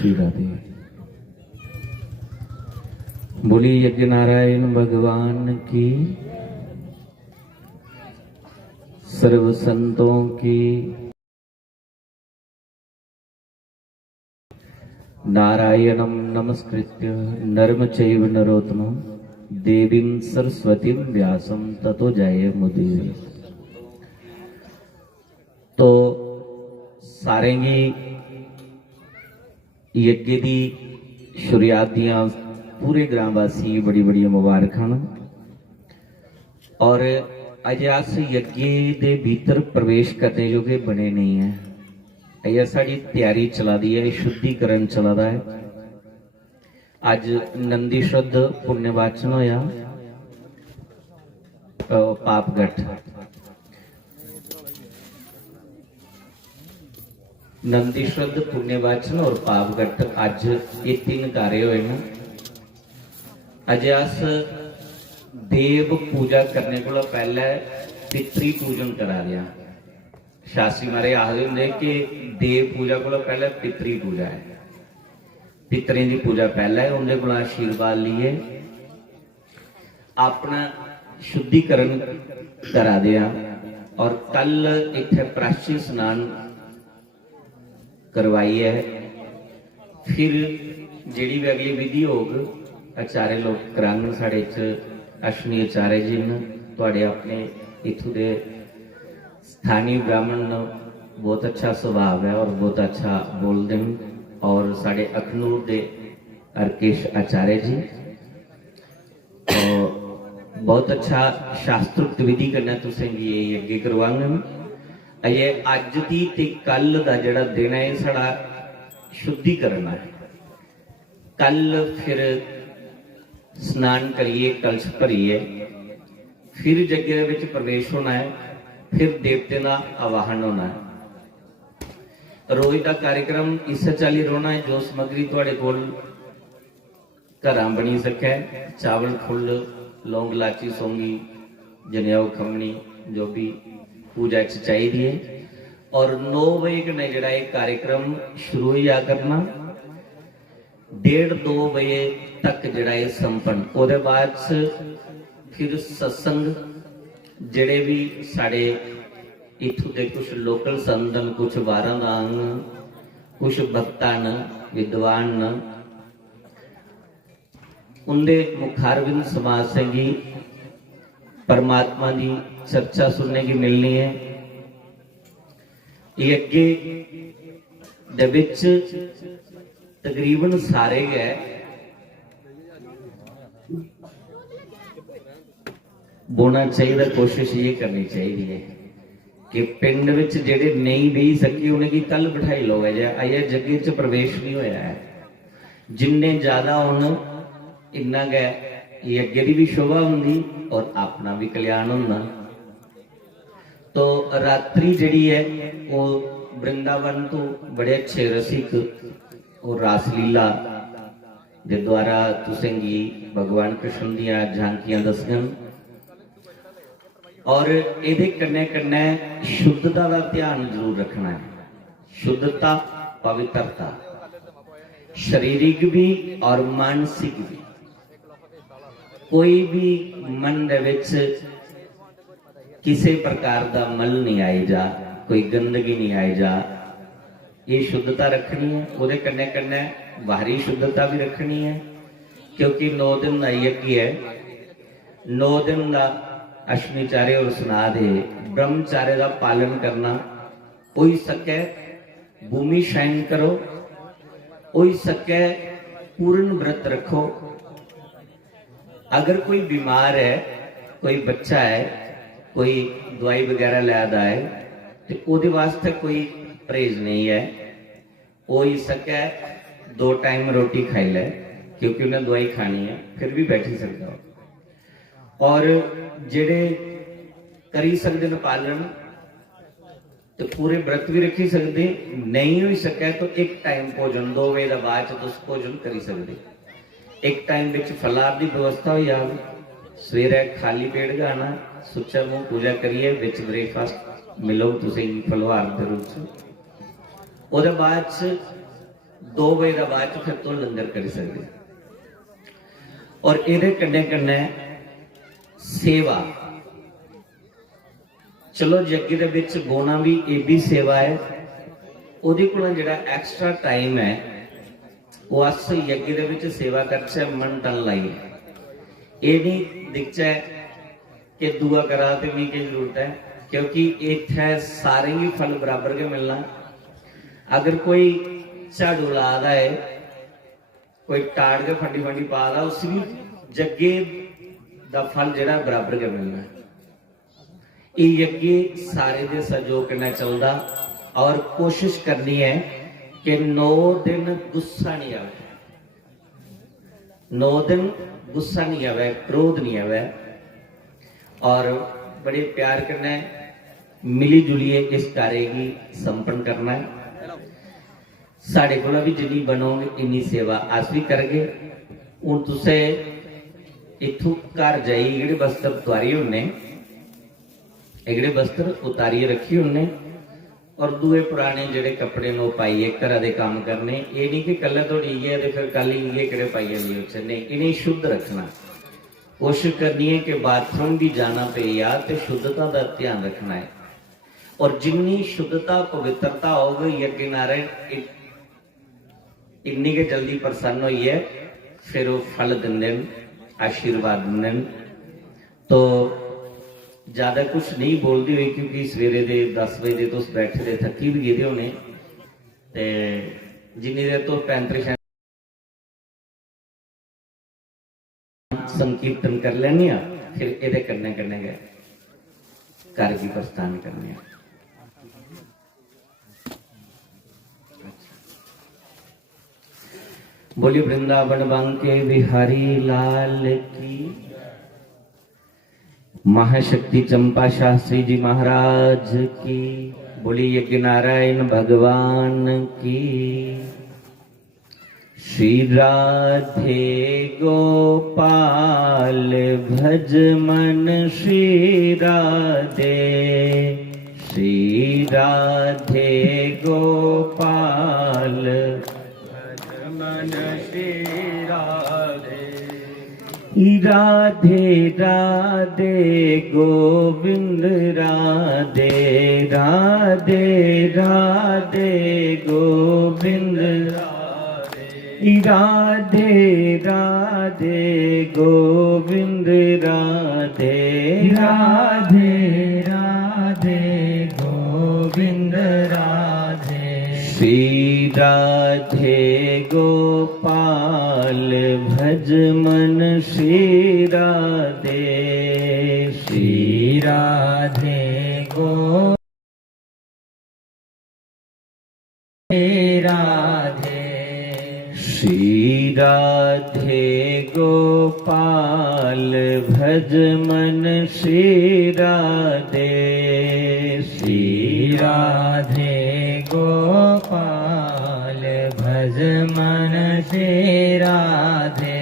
श्री राधे। बोली यज्ञ नारायण भगवान की, सर्व संतों की। नारायणं नमस्कृत्य नरं चैव नरोत्तमं देवीं सरस्वतीं व्यासं ततो जयमुदीरये। तो सारे यज्ञ की शुरुआत दियां पूरे ग्रामवासी बड़ी बड़ी मुबारक हैं। और अज अस यज्ञ के भीतर प्रवेश करने जोगे बने नहीं है। अज साड़ी तैयारी चला दी है, शुद्धिकरण चला रहा है। अज नंदी शुद्ध पुण्यवाचन होया पापगढ़। नंदी शुद्ध पुण्यवाचन और पापगढ़ अज ये तीन कार्य हुए हैं। अज अस देव पूजा करने को पहले पितरी पूजन करा दिया। शास्त्री महाराज आखते होंगे कि देव पूजा को पहले पितरी पूजा है। पितरें की पूजा पहला है, उनके को आशीर्वाद लिए अपना शुद्धिकरण करा दिया। और कल इत्थे प्राची स्नान करवाई है। फिर जिहड़ी भी अगली विधि होग आचार्य लोग करांगन। साढ़े अश्विनी आचार्य जी ने तुहाडे अपने इत्थों के स्थानीय ब्राह्मण बहुत अच्छा स्वभाव है और बहुत अच्छा बोलते हैं। और साढ़े अखनूर के अर्केश आचार्य जी और बहुत अच्छा शास्त्रोक्त विधि करना तुसें ये यज्ञ करवांगन। अजे अज दी ते कल दा जिहड़ा दिन है साड़ा शुद्धिकरण है। कल फिर स्नान करिए, कलश भरीए, फिर यज्ञ दे विच प्रवेश होना है, फिर देवते का आवाहन होना है। रोज का कार्यक्रम इस चाली रोना है। जो समग्री तुहाडे कोल घरां बनी सके, चावल फुल लौंग लाची सौंगी जनेऊ खमणी जो भी पूजा च चाहिए। और 9 बजे कने जिहड़ा एक कार्यक्रम शुरू ही आ करना, 1:30-2 बजे तक जिहड़ा है संपन्न। उसके बाद फिर सत्संग जिहड़े भी साढ़े इत्थों के कुछ लोकल संतन, कुछ वारादान, कुछ भक्तान विद्वान उनके मुखारविंद समाज संगी परमात्मा की चर्चा सुनने की मिलनी है। यज्ञ दे विच तकरीबन सारे गए बोना चाहिए। कोशिश ये करनी चाहिए कि पिंड विच जेडे नहीं बही सके उन्हें कल बिठाई लो है। अजे जगे च प्रवेश नहीं होया है। जिन्ने ज्यादा होन इन्ना गै यज्ञ की भी शोभा होंगी और अपना भी कल्याण होना। तो रात्रि जिहड़ी है वो वृंदावन तो बड़े अच्छे रसिक और रासलीला के द्वारा तुसें भगवान कृष्ण दियां झांकियां दसगन। और ये कन्ने कन्ने शुद्धता का ध्यान जरूर रखना है। शुद्धता, पवित्रता, शारीरिक भी और मानसिक भी। कोई भी मन दे विच किसी प्रकार का मल नहीं आई जा, कोई गंदगी नहीं आई जा। ये शुद्धता रखनी है। वो कन्ने कन्ने बाहरी शुद्धता भी रखनी है, क्योंकि 9 दिन का यज्ञ है। 9 दिन का अश्विनीचार्य और स्नाद है। ब्रह्मचार्य का पालन करना। हो सके भूमि शयन करो, हो सके पूर्ण व्रत रखो। अगर कोई बीमार है, कोई बच्चा है, कोई दवाई वगैरह लिया है तो उसके वास्ते कोई परहेज नहीं है। हो सके 2 टाइम रोटी खाई ले, क्योंकि उन्हें दवाई खानी है, फिर भी बैठ ही सकता हो। और जेड़े करी सकते न पालन तो पूरे व्रत भी रखी सकते। नहीं हो सके तो एक टाइम भोजन 2 बजे के बाद तुस भोजन करी सकते। एक टाइम विच फलार की व्यवस्था हो जाए। सवेरे खाली पेट गाना, सुच्चा मुंह पूजा करिए, विच ब्रेकफास्ट मिलो तुसें फलहार के रूप से। उसके बाद 2 बजे का बाद फिर तो लंगर कर सकते। और ये कन्ने कन्ने सेवा, चलो जग्गे दे विच बोना भी ये भी सेवा है। उहदे कोल जिहड़ा एक्स्ट्रा टाइम है वो अस यज्ञ दे विच सेवा करछे मन तन लाई, ये नहीं दिखचे कि दुआ करा तो भी की जरूरत है, क्योंकि इत्थे सारे ही फल बराबर के मिलना। अगर कोई झाड़ू ला रहा है, कोई टाड़ के फंडी फंडी पा रहा, उस भी जग्गे दा फल जिहड़ा बराबर के मिलना। ये यज्ञ सारे दे सहयोग करना चलदा और कोशिश करनी है कि 9 दिन गुस्सा नहीं आवे, 9 दिन गुस्सा नहीं आवे, क्रोध नहीं आवे, और बड़े प्यार करना है, मिली जुलिए इस कार्य की संपन्न करना है। साढ़े को भी जिन्नी बनोगे इन्नी सेवा अस भी करगे। हूँ तुसे इथों घर जाई जेडे वस्त्र उतारी होने, एगड़े वस्त्र उतारिए रखी होने, और दूए पुराने जेडे कपड़े नो पाइए घर के काम करने। ये नहीं कि कल तो ये तो फिर कल ही ये किड़े पाइए नहीं उछने, इन्हें शुद्ध रखना। कोशिश करनी है कि बाथरूम भी जाना पे या तो शुद्धता का ध्यान रखना है। और जिन्नी शुद्धता पवित्रता हो गई यज्ञ नारायण इन्नी के जल्दी प्रसन्न हुई है, फिर वो फल देंगे, आशीर्वाद देंगे। तो ज्यादा कुछ नहीं बोलती हुई, क्योंकि सवेरे दे 10 बजे तो बैठे दे थकी भी गए होने, जिन्नी देर तो पैंतरे संकीर्तन कर लेने, फिर ये करने गए घर भी प्रस्थान करने। बोलिए वृंदावन बांके बिहारी लाल की, महाशक्ति चंपा शास्त्री जी महाराज की, बोलिए यज्ञ नारायण भगवान की। श्री राधे गोपाल भज मन श्री राधे, श्री राधे गोपाल भज मन श्री राधे। राधे राधे गोविंद राधे, राधे राधे गोविंद राधे, राधे गोविंद राधे, राधे राधे गोविंद राधे। श्री राधे गोपाल भज मन श्री राधे, श्री राधे गो राधे। श्री राधे गोपाल भज मन श्री राधे, श्री राधे गोपाल भज मन श्री राधे।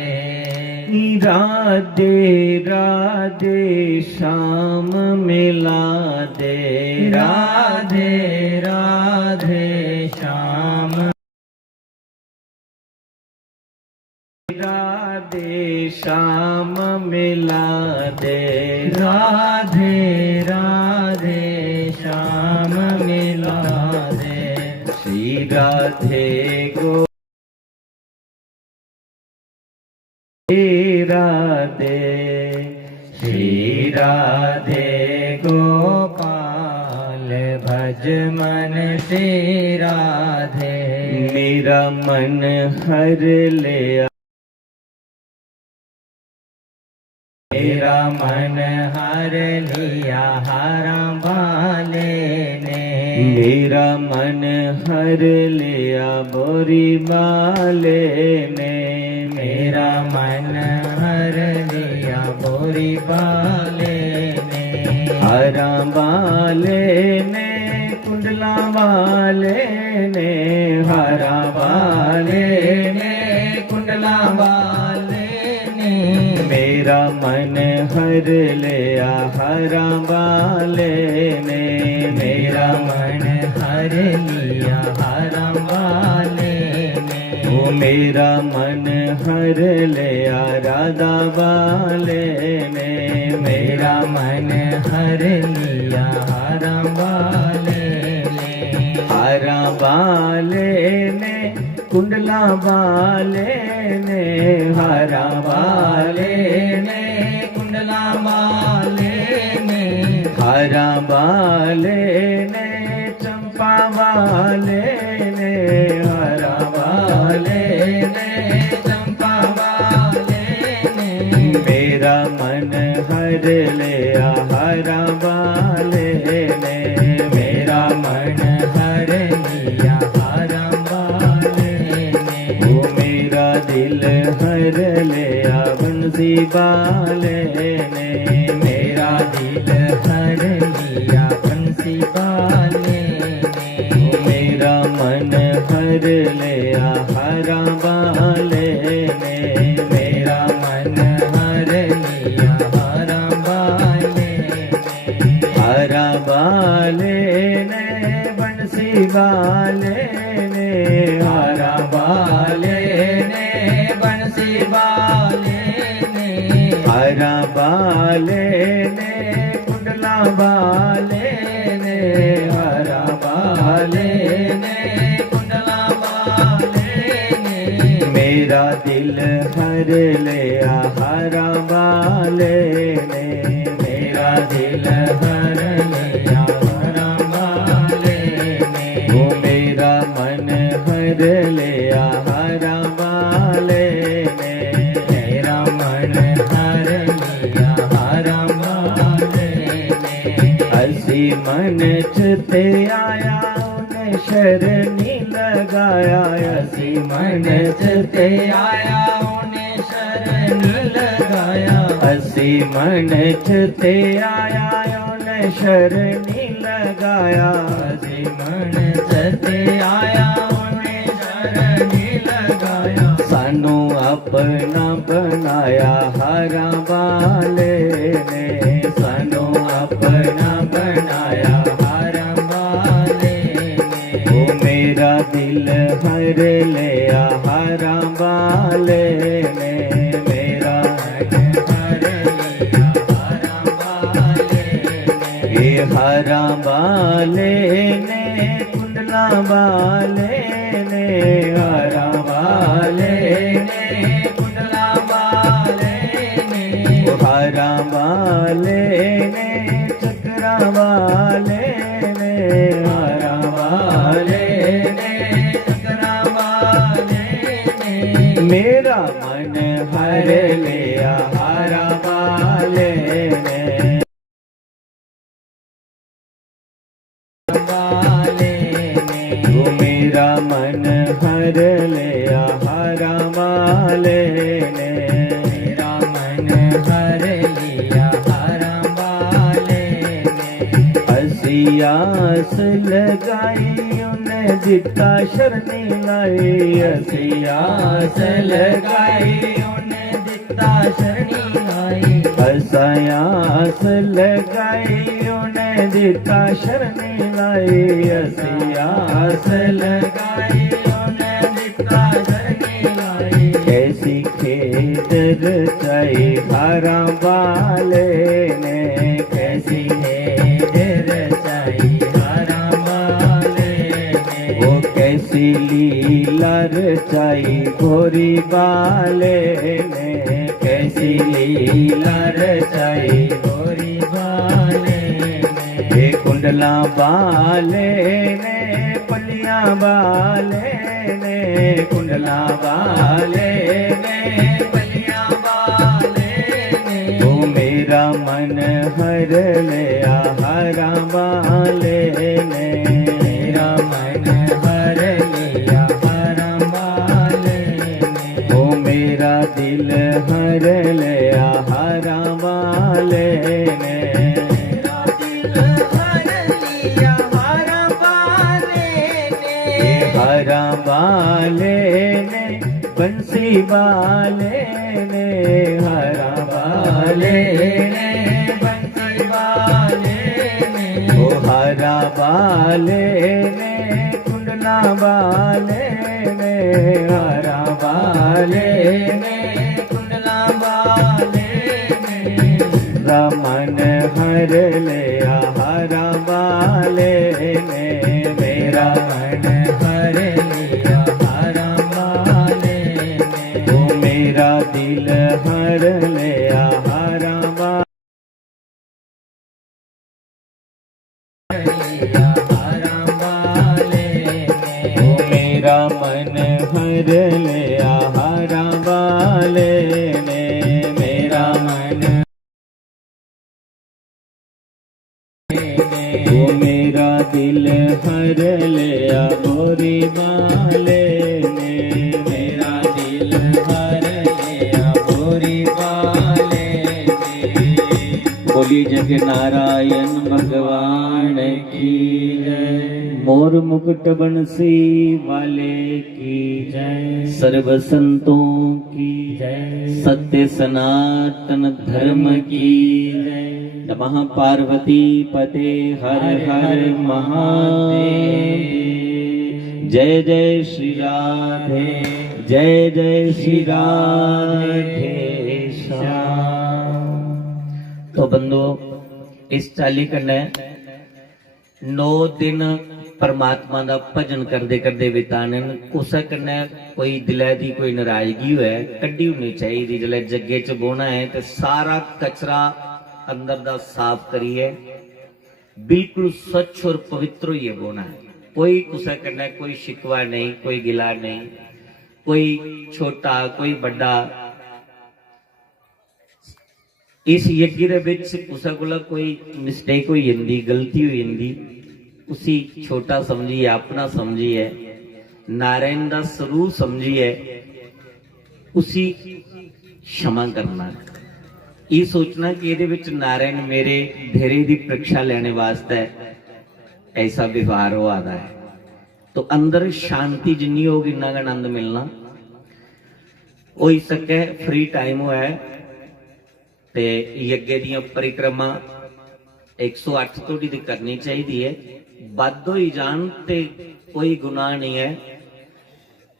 राधे राधे श्याम मिला दे, राधे राधे श्याम, राधे श्याम मिला दे, राधे राधे श्याम मिला दे। श्री राधे गो राधे, श्री राधे गोपाल भज मन श्री राधे। मेरा मन हर ले, मेरा मन हर लिया हरा वाले ने, मेरा मन हर लिया बोरी वाले ने, मेरा मन हर लिया बोरी वाले ने। हरा वाले ने कुंडला वाले ने, हरा वाले ने कुंडला वाले ने। मेरा मन हर लिया हरा वाले ने, मेरा मन हर लिया हरा वाले ने। मेरा मन हर लिया राधा वाले ने, मेरा मन हर लिया हारा वाले ने, हारा वाले ने कुंडला वाले ने, हारा वाले ने कुंडला वाले ने, हारा वाले ने चंपा वाले ने, हारा वाले ने चंपा वाले ने, मेरा मन हर लिया हारा वाले ने, मेरा मन हर लिया हारा वाले ने, वो मेरा दिल हर लिया बंसी वाले ने, मेरा दिल हर लिया बंसी वाले ने, मेरा मन हर लिया हारा वाले ने, मेरा मन हर लिया हारा वाले ने, हारा वाले ने बंसी वाले ने, हारा वाले ने बंसी वाले ने, हारा वाले ने कुंडला वाले ने, हारा वाले ने कुंडला वाले ने, मेरा दिल हर लिया हारा वाले ने, मेरा दिल हर लिया हारा वाले ने, वो मेरा मन हर लिया हारा वाले ने, मेरा मन हर लिया हारा वाले ने, हसी मन चते आया उन्हें शरणी लगाया, हसी मन चते आया उन्हें शरण लगाया, हसी मन चते आया उन्हें शरणी लगाया, हसी मन चते आया उन्हें शरण लगाया, सानू अपना बनाया हारा वाले ने, सानू अपना बनाया हारा वाले ने, वो मेरा दिल हर लिया हारा वाले ने, मेरा मन हर लिया हारा वाले ने, ये हारा वाले ने कुंडला वाले ने, हारा वाले ने कुंडला वाले ने, हारा वाले ने चक्रा वाले ने, हारा वाले ने चक्रा वाले ने, मेरा मन हर लिया हारा वाले ने, वाले ने, वो मेरा मन हर लिया हारा वाले ने, मेरा मन हर लिया हारा वाले ने, हसियास लगाई उन्हें दिता शरणी लाई, हसियास लगाई उन्हें दिता शरणी आई, हसियास लगाई उन्हें दिता शरणी लाई, हसियास लगाई उन्हें दिता शरणी लाई, कैसी खेद रचाई हारा वाले ने, कैसी है रचाई हारा वाले ने, वो कैसी लीला रचाई भोरी वाले ने, कैसी लीला रचाई गोरी वाले ने, ये कुंडला वाले ने पलिया वाले ने, कुंडला वाले ने बलिया वाले ने, वो मेरा मन हर लिया हारा वाले ने, मेरा मन हर लिया हारा वाले ने, वो मेरा दिल हर लिया हारा वाले ने, मेरा दिल हर लिया हारा वाले ने, हारा वाले ने बंसी वाले ने, हारा वाले ने बंसी वाले ने, ओ हारा वाले ने कुंडला वाले ने, हारा वाले में कुंडला वाले में रमन हर लिया हरा वाले ने मेरा मन हर लिया हरा वाले ने वो मेरा दिल हर लिया हरा लिया हरा वाले ने वो मेरा मन हर लिया हरा वाले ने मेरा मन वो मेरा दिल हर लिया गोरी वाले ने मेरा दिल हर लिया गोरी वाले ने बोली जग नारायण भगवान की जय। मोर मुकुट बंसी वाले की जय सर्व संतों की जय सत्य सनातन धर्म की जय नमः पार्वती पते हर हर महादेव। जय जय श्री राधे जय जय श्री राधे श्याम। तो बंधो इस चाली कन्नै 9 दिन परमात्मा का भजन करते करते बिताने उस कन्नै कोई दिलै दी कोई नाराजगी होए कड्डी होनी चाहिए। जिसलै जग्गे च बोना है तो सारा कचरा अंदर दा साफ करिए बिल्कुल स्वच्छ और पवित्र होइए बोना है। कोई कुसा करना कोई शिकवा नहीं कोई गिला नहीं कोई छोटा कोई बड़ा। इस यज्ञ दे विच कुसा कोला कोई मिस्टेक होई जंदी गलती होई जंदी उसी छोटा समझिए अपना समझिए नारायण दा स्वरूप समझिए उसी क्षमा करना। ये सोचना कि ये नारायण मेरे धेरे की परीक्षा लेने वास्ते ऐसा व्यवहार हो आता है। तो अंदर शांति जिन्नी होगी इन्ना का आनंद मिलना हो ही सके। फ्री टाइम हुआ है ते यज्ञ दी परिक्रमा 108 थोड़ी दी करनी चाहिए है। बद हो जान ते कोई गुनाह नहीं है।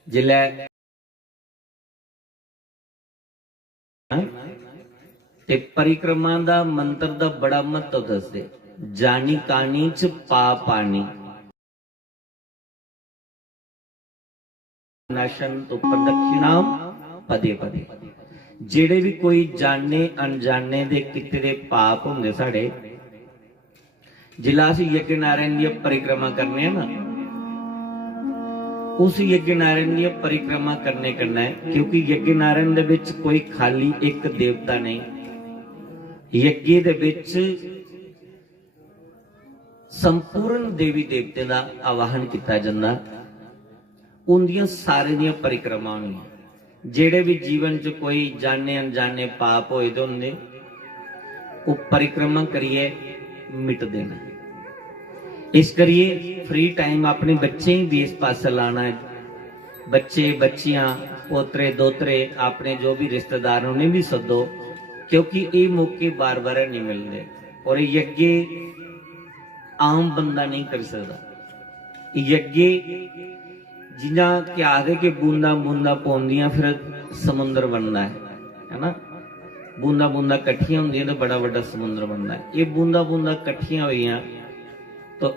जिले ते परिक्रमा दा मंत्र दा बड़ा महत्व दसदे जानी कानी च पा पानी नाशन तो प्रदक्षिणाम पदे पदे। जेड़े भी कोई जाने अनजाने दे किते दे पाप होंगे साढ़े जिला असीं यज्ञ नारायण दी परिक्रमा करने हैं ना उस यज्ञ नारायण दी परिक्रमा करने करना है। क्योंकि यज्ञ नारायण दे विच कोई खाली एक देवता नहीं। यज्ञ दे विच संपूर्ण देवी देवते का आवाहन किया जाता। उनदियां सारे दियां परिक्रमा होंदियां। जेड़े भी जीवन च कोई जाने अनजाने पाप होए दे होंदे वो परिक्रमा करिए मिट देना। इस करिए फ्री टाइम अपने बच्चे भी इस पास लाना है। बच्चे बच्चियां पोतरे दोतरे अपने जो भी रिश्तेदार उन्हें भी सदो क्योंकि ये मौके बार बार नहीं मिलते। और यज्ञ आम बंदा नहीं कर सकता। यज्ञ जिन्ना कि आखदे कि बूंदा बूंदा पौंदियां फिर समुद्र बनता है ना। बूंदा बूंदा कट्ठियां होंदियां तो बड़ा बड़ा समुद्र बनता है। ये बूंदा बूंदा कट्ठियां हुई तो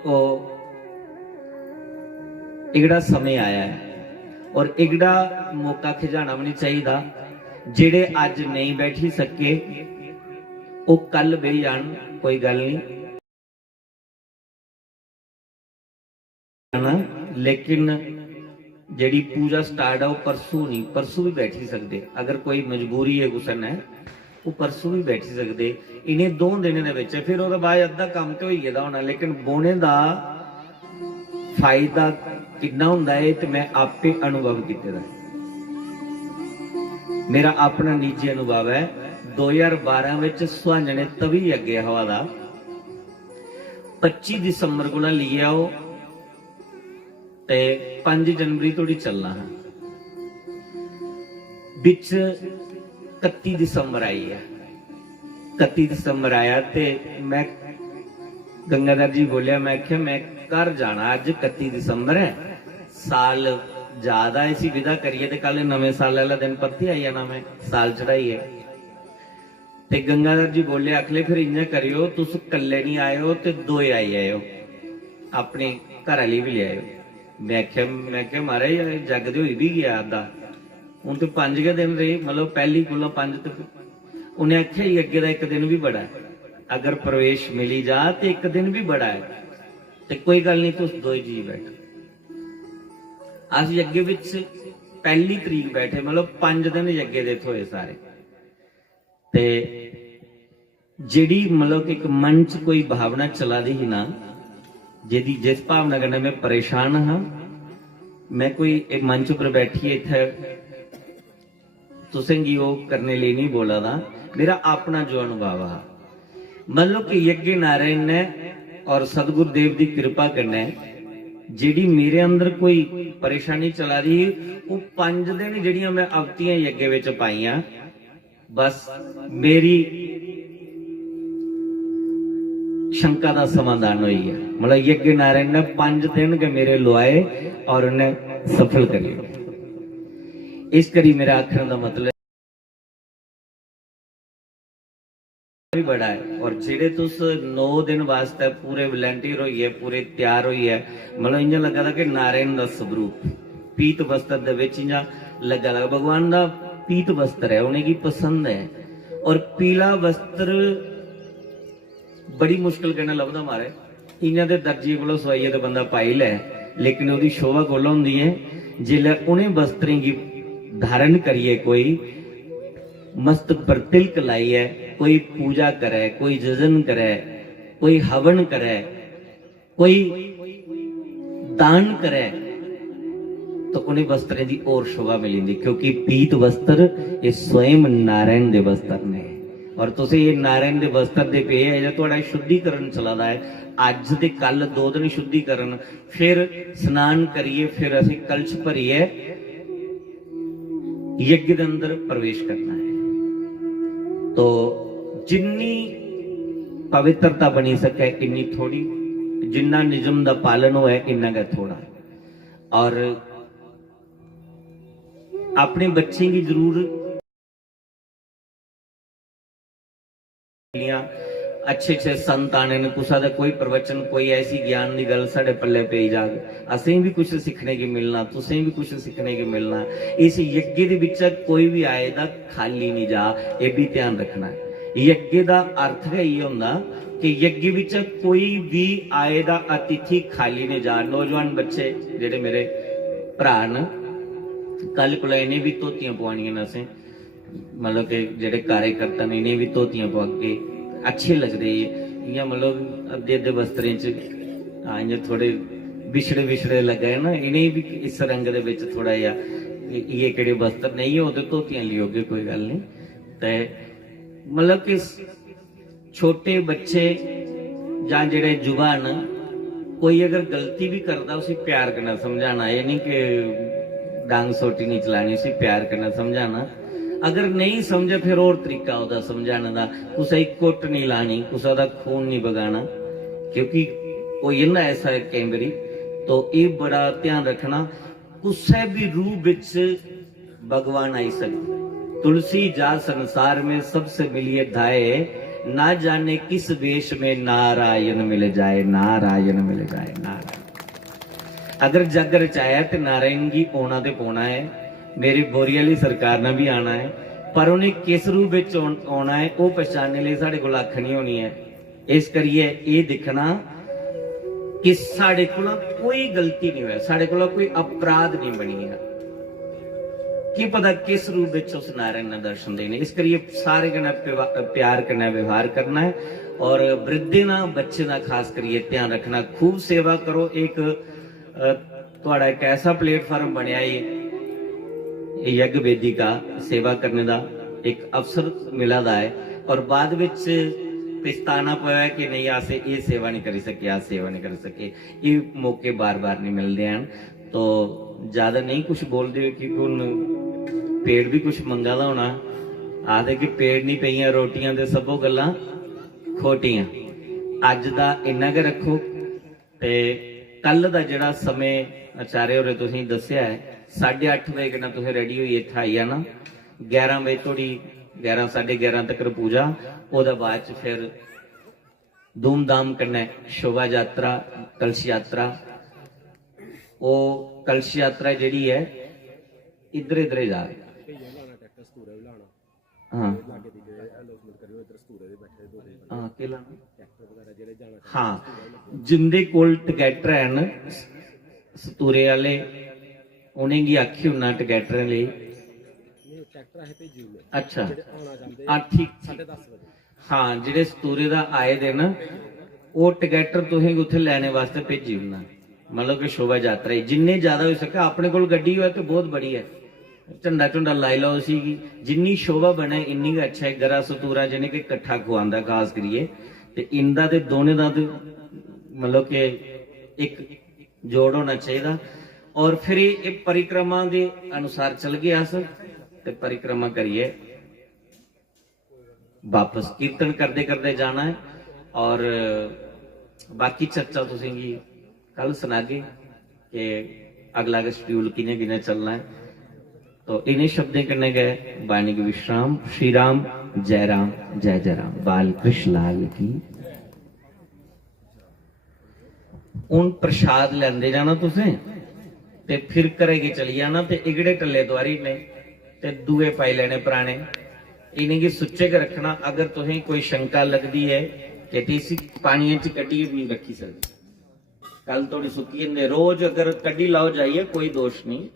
एगड़ा समय आया है। और एगड़ा मौका खिजाना भी नहीं चाहिए। जेड़े अज नहीं बैठी सके वो कल बह जान कोई गल नहीं। लेकिन जेड़ी पूजा स्टार्ट है वो परसों नहीं परसों भी बैठी सकते। अगर कोई मजबूरी है गुसन है वो परसों भी बैठी सकते। इन्हें 2 दिन दे फिर उसके बाद अद्धा काम तो हो गया होना। लेकिन बोने का फायदा कितना हुंदा है तो मैं आपे अनुभव किया। मेरा अपना निजी अनुभव है। 2012 में सुहांजने तवी अगे हवा का 25 दिसंबर को लिया वो ते 5 जनवरी तोड़ी चलना है। बिच 31 दिसंबर आई है। 31 दिसंबर आया ते मैं गंगाधर जी बोलिया मैं क्या मैं घर जाना। अज 31 दिसंबर है साल ज्यादा इसी विदा करिए तो कल नवे साल वाला दिन परती आई जाना, मैं साल चढ़ाई है। ते गंगाधर जी बोले आखले फिर इं करियो, तुस कल्ले नहीं आए हो तो दो आई आए हो, अपनी घर वाली भी ले आयो। मैं क्या महाराज जग दे होई भी गया अद्धा, हूं तो 5 के दिन रही, मतलब पहली कोला 5 तक। उन्हें आख्या ही अगे का एक दिन भी बड़ा है, अगर प्रवेश मिली जा तो एक दिन भी बड़ा है, तो कोई गल नहीं, तुस दो जी बैठो। अस यज्ञ विच पहली तरीक बैठे, मतलब 5 दिन यज्ञ दे होए सारे। ते जिहड़ी मतलब एक मन च कोई भावना चला दी ही ना, जिहदी जिस भावना कन्नै मैं परेशान हाँ, मैं कोई एक मंच पर बैठी इत्थे तुसें गी ओह करने लिए नहीं बोला था, मेरा अपना जो अनुभव है, मतलब कि यज्ञ नारायण ने और सतगुरुदेव की कृपा कन्नै जिहड़ी मेरे अंदर कोई परेशानी चला रही, वो 5 दिन जिहड़ियां मैं अवतियां यज्ञ विच पाईयां, बस मेरी शंका का समाधान हुई है। मतलब यज्ञ नारायण ने 5 दिन के मेरे लुआए और उन्हें सफल करिए। इस करी मेरा आखिर का मतलब भी बड़ा है। और जेडे तुस 9 दिन वास्ते पूरे वलंटियर हुई है, पूरे तैयार हुई है, मतलब इंजा लगा था कि नारायण का स्वरूप पीत वस्त्र दे विच इंजा लगा था, भगवान का पीत वस्त्र है, उन्हें की पसंद है। और पीला वस्त्र बड़ी मुश्किल कहना लभदा मारे, इन्हां दे दर्जी कोलों सवाइए तो बंदा पाई लै, लेकिन उसकी शोभा कोल हुंदी है जिल्लै उन्हें वस्त्रें की धारण करिए, कोई मस्तक पर तिलक लाइए, कोई पूजा करे, कोई जजन करे, कोई हवन करे, कोई दान करे, तो उन्हें वस्त्रें की और शोभा मिलेंदी, क्योंकि पीत वस्त्र ये स्वयं नारायण दे वस्त्र ने। और तुसे ये नारायण दे वस्त्र दे पे है, थोड़ा शुद्धिकरण चला रहा है, अज ते कल 2 दिन शुद्धिकरण, फिर स्नान करिए, फिर असीं कलश भरिए यज्ञ के अंदर प्रवेश करना है। तो जिन्नी पवित्रता बनी सके इन्नी थोड़ी, जिन्ना निजम का पालन हो इन्ना का थोड़ा। और अपने बच्चे की जरूर अच्छे अच्छे संत आने ने, कुसा दा कोई प्रवचन, कोई ऐसी ज्ञान की गल साडे पल्ले पे जाए, असें भी कुछ सीखने की मिलना, तुसें भी कुछ सीखने की मिलना। इस यज्ञ दे विच कोई भी आएगा खाली नहीं जा, ये भी ध्यान रखना है। यज्ञ का अर्थ है ये होंदा कि यज्ञ विच कोई भी आएगा अतिथि खाली नहीं जा। नौजवान बच्चे जेडे मेरे भरा न, कल को इन्हें भी धोतियां पवानियां न, असें मतलब कि जेडे कार्यकर्ता ने इन्हें भी धोतियां पवा के अच्छे लगते इं, मतलब अद्धे अद्धे वस्त्रें च इं थोड़े बिछड़े बिछड़े लगे ना, इन्हें भी इस रंग दे विच थोड़ा जिहा ये केड़े वस्त्र नहीं हो तो धोतियां लियोगे, कोई गल नहीं। तो मतलब कि छोटे बच्चे जां जेडे युवा न, कोई अगर गलती भी करता उसे प्यार करना समझाना, ये नहीं कि डांग सोटी नहीं चलानी, उसे प्यार करना समझाना। अगर नहीं समझे फिर और तरीका होता समझाने का, कुछ कुट नहीं लानी, कुछ खून नहीं बगाना, क्योंकि कोई ना ऐसा है कई बारी। तो ये बड़ा ध्यान रखना, कुछ भी रूप विच भगवान आई सकते। तुलसी जा संसार में सबसे मिलिए धाये, ना जाने किस वेश में नारायण मिल जाए, नारायण मिल जाए, नारायण। अगर जग रचाया तो नारायण जी आना तो पाना है, मेरी बोरी वाली सरकार ने भी आना है, पर उन्हें किस रूप विच आना है वो पहचानने लिए साढ़े कोल अख नहीं होनी है। इस करिए ये दिखना कि साढ़े कोल कोई गलती नहीं हुई, साढ़े कोल कोई अपराध नहीं बनी है, की पता किस रूप विच उस नारायण ने दर्शन देने। इस करिए सारे कन्नै प्यार करना, व्यवहार करना है। और वृद्धि ना बच्चे ना खास करिए ध्यान रखना, खूब सेवा करो। एक तुहाड़ा एक ऐसा प्लेटफॉर्म बनया यज्ञ वेदी का सेवा करने का एक अवसर मिला दा है, और बाद विच पछताना पाया कि नहीं आसे ये सेवा नहीं कर सके, आ सेवा नहीं कर सके। ये मौके बार बार नहीं मिलते हैं, तो ज्यादा नहीं कुछ बोलते, क्योंकि हुण पेट भी कुछ मंगा दा होना, आखदे कि पेट नहीं पईयां रोटियां ते सबो गल्लां खोटियां। अज दा इन्ना के रखो, ते कल दा जिहड़ा समय आचार्य होरें तुसीं दस्सिया है, 8:30 बजे कन्नै तुसें रेडी होइए इत्थे आई जाना। 11 बजे थोड़ी 11 11:30 तक पूजा, ओहदा बाद च फिर धूमधाम कन्नै शोभा यात्रा, कलश यात्रा। वो कलश यात्रा जिहड़ी है इधर इधर जा रही। हाँ हाँ के लाना? हाँ जिंदे कोल टकैटर हैन सतूरे वाले उन्हें गी आखी हुन्ना टकैटरें लेई। अच्छा हाँ ठीक। हाँ जेडे सतूरे दा आए दे ना वो टकैटर तुसें उत्थे लैने वास्ते भेजी हुन्ना। मतलब कि शोभा यात्रा जिन्ने ज्यादा हो सके अपने कोल गड्डी होए तो बहुत बड़ी है, झंडा झुंडा लाई लो उसी की, जिन्नी शोभा बने इन्नी अच्छा है। गरा सतूरा जिन्हें कि कट्ठा खुआंदा खास करिए ते इंदा ते दोने दा ते मतलब कि एक जोड़ होना चाहिए। और फिर ये परिक्रमा के अनुसार चल गए अस ते परिक्रमा करिए वापस कीर्तन करते करते जाना है। और बाकी चर्चा तुसेंगी कल सुनागे कि अगला शेड्यूल किने किने चलना है। तो इन्हीं शब्दों कन्ने गए वाणी के विश्राम। श्री राम जय राम जय जय राम। बाल कृष्ण लाल की। उन प्रसाद लेंदे जाना तुसें ते फिर करेगे चली जाना ते इगड़े टल्ले द्वारी ने ते दुए पाई लेने पुराने, इन्हें की सुच्चे के रखना। अगर तुम्हें कोई शंका लगती है कि तीसी पानी च कटिए भी रखी सकते, कल थोड़ी सुकी रोज अगर कड्डी लाओ जाइए कोई दोष नहीं।